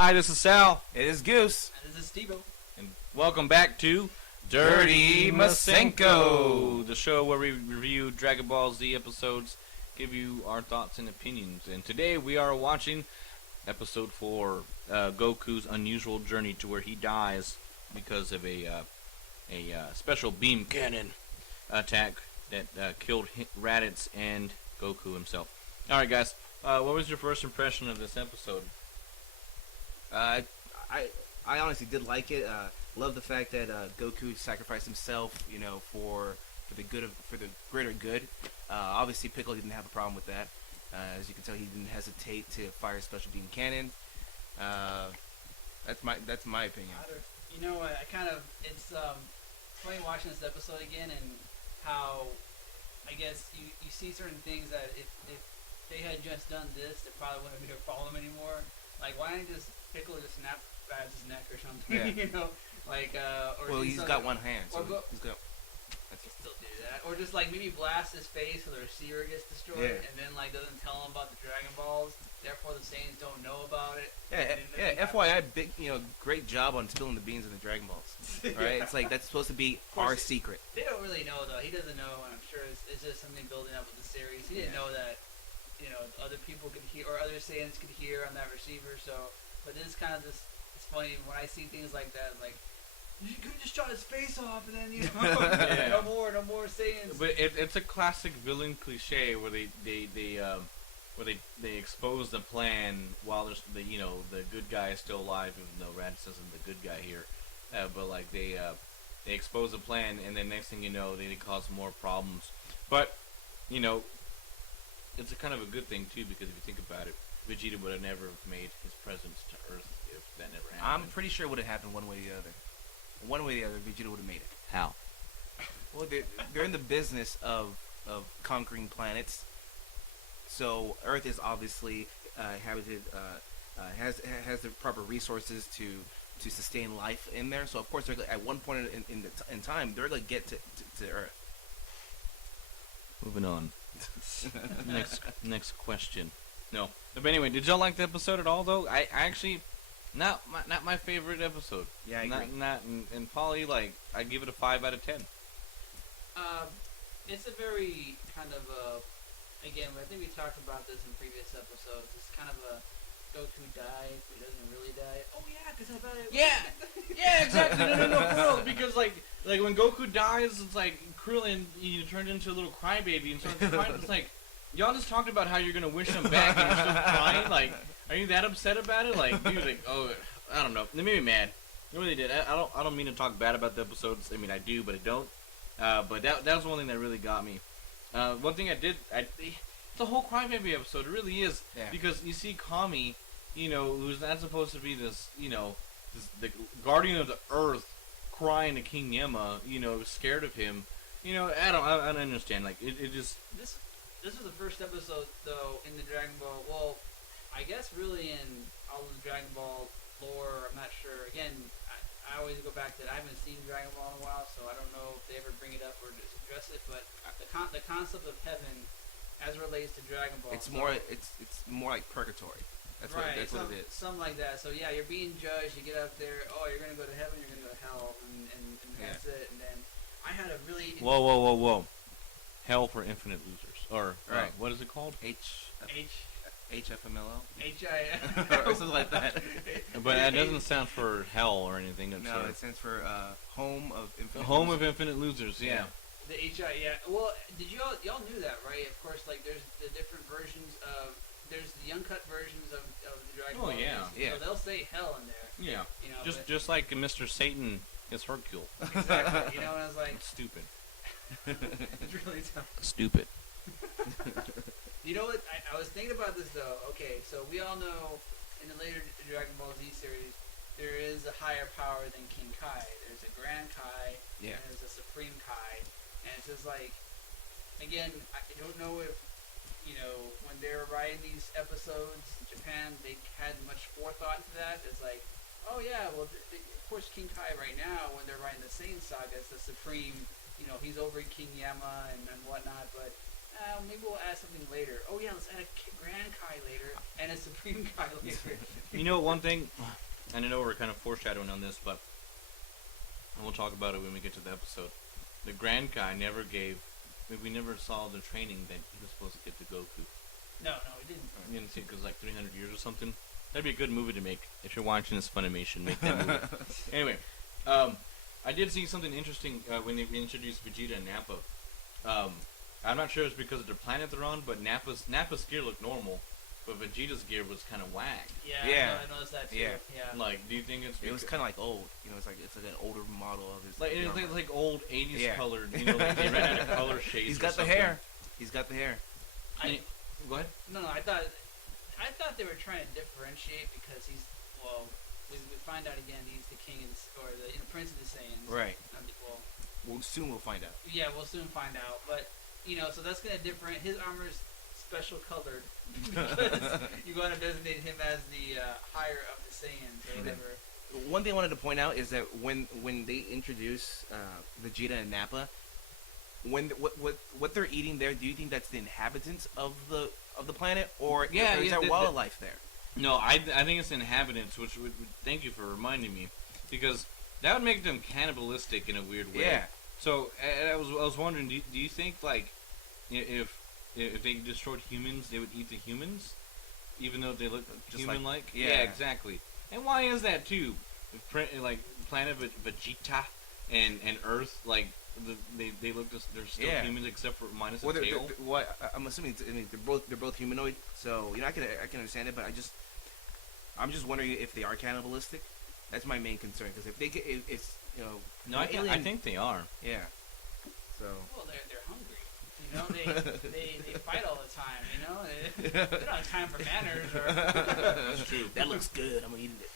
Hi, this is Sal. It is Goose. And this is Steve-O. And welcome back to Dirty Masenko, the show where we review Dragon Ball Z episodes, give you our thoughts and opinions. And today we are watching episode 4, Goku's unusual journey to where he dies because of a special beam cannon attack that killed Raditz and Goku himself. Alright guys, what was your first impression of this episode? I honestly did like it. Love the fact that Goku sacrificed himself, for the greater good. Obviously, Piccolo didn't have a problem with that. As you can tell, he didn't hesitate to fire a special beam cannon. That's my opinion. It's funny watching this episode again and how I guess you see certain things that if they had just done this, it probably wouldn't be a problem anymore. Like, why didn't just Piccolo just snap his neck or something? Yeah. Or he's got one hand, so he's got. Still do that, or just like maybe blast his face so the receiver gets destroyed, and then doesn't tell him about the Dragon Balls. Therefore, the Saiyans don't know about it. Yeah. FYI, big, great job on spilling the beans in the Dragon Balls. Right? It's like that's supposed to be our secret. They don't really know though. He doesn't know, and I'm sure it's just something building up with the series. He didn't know that, other people could hear or other Saiyans could hear on that receiver. So, but this is kind of this. It's funny when I see things like that, like. You could have just shot his face off, and then no more Saiyans. But it's a classic villain cliche where they expose the plan while there's the good guy is still alive, even though Raditz isn't the good guy here. But they expose the plan, and then next thing you know, they cause more problems. But it's a kind of a good thing too, because if you think about it, Vegeta would have never made his presence to Earth if that never happened. I'm pretty sure it would have happened one way or the other. One way or the other, Vegeta would have made it. How? Well, they're in the business of conquering planets. So Earth is obviously habited, has the proper resources to sustain life in there. So of course, at one point in time, they're going to get to Earth. Moving on. Next question. No, but anyway, did y'all like the episode at all? Though I actually. Not my favorite episode. Yeah, I agree. And Polly, I give it a 5 out of 10. It's a very kind of again, I think we talked about this in previous episodes. It's kind of a Goku dies, but he doesn't really die. Oh yeah, because I thought it. Yeah, exactly. No, because like when Goku dies, it's like Krillin, he turned into a little crybaby and starts crying. It's like y'all just talked about how you're gonna wish him back and you're still crying, like. Are you that upset about it? Oh, I don't know. They made me mad. They really did. I don't mean to talk bad about the episodes. I mean, I do, but I don't. But that was one thing that really got me. One thing I did, it's a whole Crybaby episode. It really is. Yeah. Because you see Kami, who's not supposed to be this, the guardian of the Earth, crying to King Yama, scared of him. I don't understand. It just. This was the first episode, though, in the Dragon Ball. Well. I guess really in all of the Dragon Ball lore, I'm not sure. Again, I always go back to it. I haven't seen Dragon Ball in a while, so I don't know if they ever bring it up or just address it. But the concept of heaven, as it relates to Dragon Ball, it's more like purgatory. That's what it is. Something like that. So yeah, you're being judged. You get up there. Oh, you're gonna go to heaven. You're gonna go to hell, and that's it. And then I had a really whoa. Hell for infinite losers, or right. What is it called? HFMLO? Or something like that. But that doesn't stand for hell or anything. No, it stands for Home of Infinite Home of Infinite Losers, yeah. The HI, yeah. Well, did y'all knew that, right? Of course, there's the different versions of, there's the uncut versions of the Dragon Ball. Oh, yeah. So they'll say hell in there. Yeah. Just like Mr. Satan is Hercule. Exactly. And I was like... It's stupid. It's really tough. Stupid. You know what? I was thinking about this though. Okay, so we all know in the later Dragon Ball Z series, there is a higher power than King Kai. There's a Grand Kai, and there's a Supreme Kai, and it's just again, I don't know if when they were writing these episodes in Japan, they had much forethought to that. It's oh yeah, well of course King Kai right now, when they're writing the Saiyan saga, it's the Supreme. He's over King Yama and whatnot, but. maybe we'll add something later. Oh yeah, let's add a Grand Kai later and a Supreme Kai later. You know, one thing, and I know we're kind of foreshadowing on this, but and we'll talk about it when we get to the episode. The Grand Kai never gave. We never saw the training that he was supposed to get to Goku. No, we didn't. You didn't see it because like 300 years or something. That'd be a good movie to make. If you're watching this Funimation, make that movie. Anyway, I did see something interesting when they introduced Vegeta and Nappa. I'm not sure it's because of the planet they're on, but Nappa's gear looked normal, but Vegeta's gear was kind of whack. Yeah, I noticed that too. Yeah. Like, do you think it's? It was kind of like old. You know, it's like an older model of his. Like it's armor. like old 80s colored. You know, like they ran out of color shades. He's got the something. hair. He's got the hair. Go ahead. No, I thought they were trying to differentiate because he's we find out again he's the king of or the Prince of the Saiyans. Right. Well, Soon we'll find out. Yeah, we'll soon find out. But so that's gonna different. His armor is special colored because you're going to designate him as the higher of the Saiyans or whatever. One thing I wanted to point out is that when they introduce Vegeta and Nappa, what they're eating there, do you think that's the inhabitants of the planet, or is there wildlife there? No, I think it's inhabitants, which would thank you for reminding me, because that would make them cannibalistic in a weird way. Yeah. So I was wondering, do you think like if they destroyed humans, they would eat the humans, even though they look Just human-like? yeah, exactly. And why is that too? Like planet Vegeta and Earth, like they look just they're still humans except for minus a tail. I'm assuming they're both humanoid, so I can understand it, but I'm just wondering if they are cannibalistic. That's my main concern, because if it's No, I think they are. Yeah. So. Well, they're hungry. They fight all the time. They don't have time for manners. That's true. That looks good. I'm gonna eat it.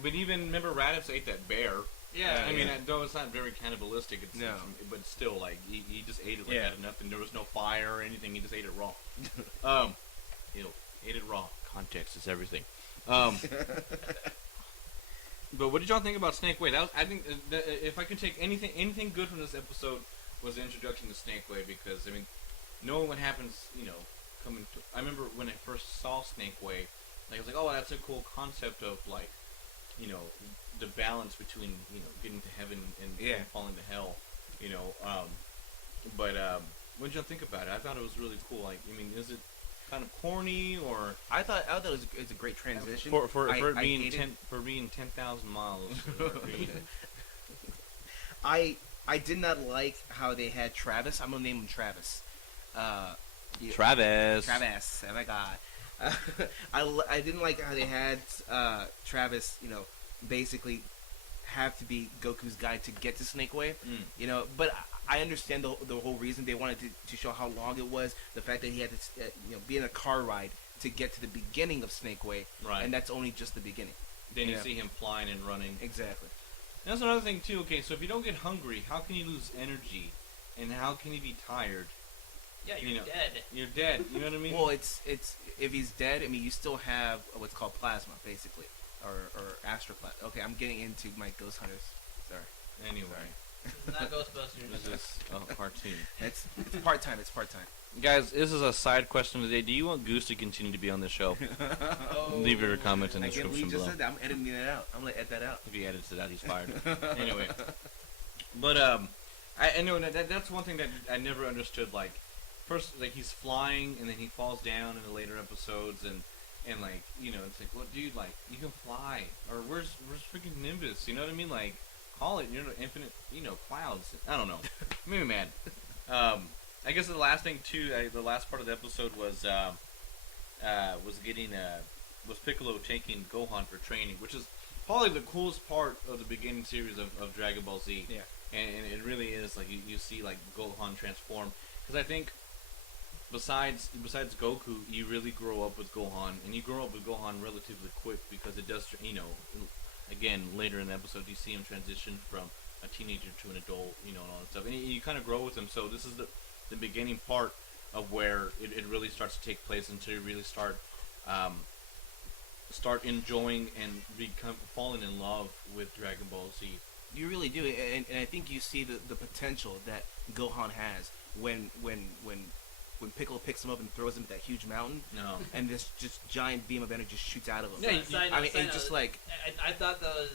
But even remember Raditz ate that bear. Yeah. I mean, though it's not very cannibalistic, but still, like he just ate it out of nothing. There was no fire or anything. He just ate it raw. Ate it raw. Context is everything. But what did y'all think about Snake Way? I think if I could take anything good from this episode was the introduction to Snake Way, because I mean, knowing what happens, I remember when I first saw Snake Way, like I was like, oh, that's a cool concept of like, the balance between getting to heaven and falling to hell, But what did y'all think about it? I thought it was really cool. Like, I mean, is it kind of corny, or I thought it was a great transition for it being 10,000 miles. I did not like how they had Travis. I'm gonna name him Travis. Travis. Oh my god. I didn't like how they had Travis. Basically have to be Goku's guide to get to Snake Way. But I understand the whole reason they wanted to show how long it was. The fact that he had to be in a car ride to get to the beginning of Snake Way, right? And that's only just the beginning. Then you see him flying and running. Exactly. And that's another thing too. Okay, so if you don't get hungry, how can you lose energy, and how can you be tired? Yeah, you're dead. You're dead. You know what I mean? Well, it's if he's dead, I mean, you still have what's called plasma, basically, or astroplasma. Okay, I'm getting into my Ghost Hunters. Sorry. Anyway. It's not Ghostbusters. This is a cartoon. It's part time. It's part time. Guys, this is a side question today. Do you want Goose to continue to be on the show? Leave your comments in the description below. Said that. I'm editing it out. I'm gonna edit that out. If he edits it out, he's fired. Anyway, but I know that's one thing that I never understood. Like, first, like he's flying and then he falls down in the later episodes, and like it's like, well, dude, like you can fly, or where's freaking Nimbus? You know what I mean? Like, call it, infinite, clouds. I don't know. Made me mad. I guess the last thing too, the last part of the episode was Piccolo taking Gohan for training, which is probably the coolest part of the beginning series of Dragon Ball Z. Yeah. And it really is, like, you see, like, Gohan transform. Because I think, besides Goku, you really grow up with Gohan. And you grow up with Gohan relatively quick, because it does, again, later in the episode, you see him transition from a teenager to an adult, and all that stuff. And you kind of grow with him. So this is the beginning part of where it really starts to take place, until you really start enjoying and falling in love with Dragon Ball Z. You really do, and I think you see the potential that Gohan has when when Piccolo picks him up and throws him at that huge mountain, No. and this just giant beam of energy just shoots out of him. Yeah, Side I mean, note, it's just like I thought that was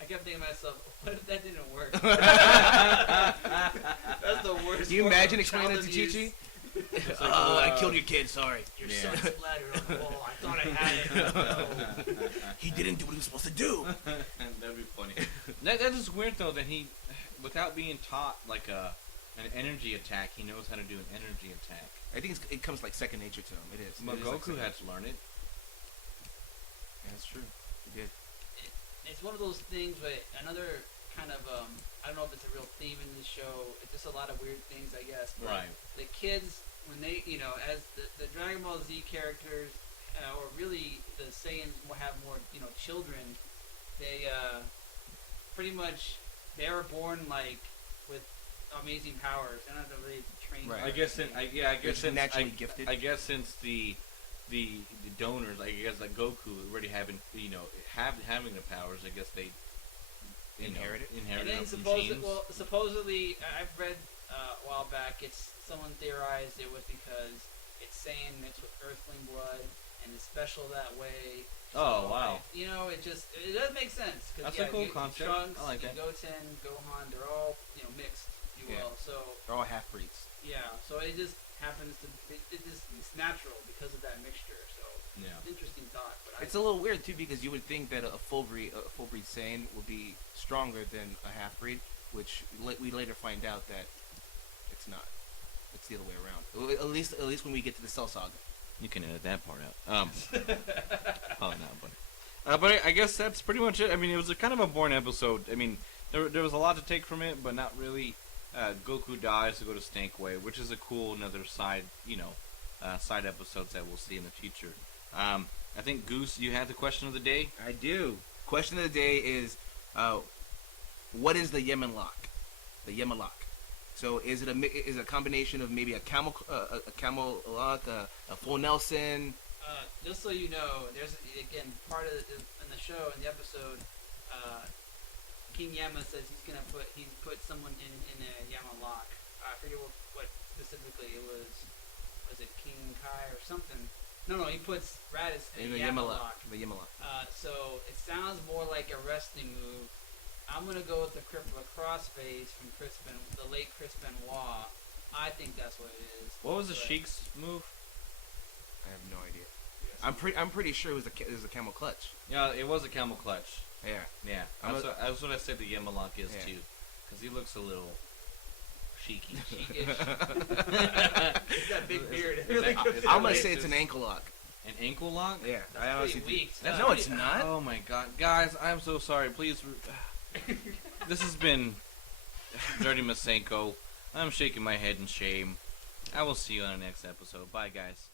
I kept thinking to myself, what if that didn't work? That's the worst. Do you form imagine of explaining child that to abuse. Chi-Chi? It's like, Oh, I killed your kid. Sorry. Your Yeah. son splattered on the wall. I thought I had it. No. He didn't do what he was supposed to do. That'd be funny. That is weird though that he, without being taught like an energy attack, he knows how to do an energy attack. I think it comes like second nature to him. It is. But It is like Goku second had nature. to learn it. Yeah, that's true. He did. It's one of those things, but another kind of I don't know if it's a real theme in this show. It's just a lot of weird things, I guess. But Right. the kids, when they, as the Dragon Ball Z characters, or really the Saiyans will have more, children, they pretty much they were born like with amazing powers. They don't have to really train. Right. them. I guess I guess since naturally gifted. I guess since the donors, I guess like Goku already having having the powers, I guess they Inherit it? Inherit And then it from genes. supposedly, I've read a while back. Someone theorized it was because it's Saiyan mixed with Earthling blood, and it's special that way. Oh, wow. It does make sense. That's a cool concept. Trunks, I like that. Goten, Gohan, they're all mixed, if you Yeah. will. So They're all half breeds. yeah, so it just happens to it's natural because of that mixture. So Yeah. interesting thought. But It's a little weird too because you would think that a full breed Saiyan would be stronger than a half breed, which we later find out that it's not. It's the other way around. At least when we get to the Cell Saga. You can edit that part out. Probably not, but I guess that's pretty much it. I mean, it was a kind of a boring episode. I mean, there was a lot to take from it, but not really. Goku dies to go to Stankway, which is a cool another side, side episodes that we'll see in the future. I think Goose, you had the question of the day. I do. Question of the day is, what is the Yemen lock? The Yemen lock. So is it a combination of maybe a camel lock, a full Nelson? Just so you know, there's again part of in the show in the episode. King Yama says he put someone in a Yama lock. I forget what specifically it was. Was it King Kai or something? No, he puts Raditz in the a Yama Yama lock. The Yama lock. So it sounds more like a wrestling move. I'm gonna go with the crossface from the late Chris Benoit. I think that's what it is. What was the But- Sheik's move? I have no idea. I'm pretty sure it was a camel clutch. Yeah, it was a camel clutch. Yeah. Yeah, that's what I said the Yemalok is too, because he looks a little cheeky. Cheekish. He's got a big beard. I'm gonna say it's an ankle lock. An ankle lock? Yeah, That's I honestly pretty weak think. stuff. No, it's not. Oh my god, guys, I'm so sorry. Please, this has been Dirty Masenko. I'm shaking my head in shame. I will see you on the next episode. Bye, guys.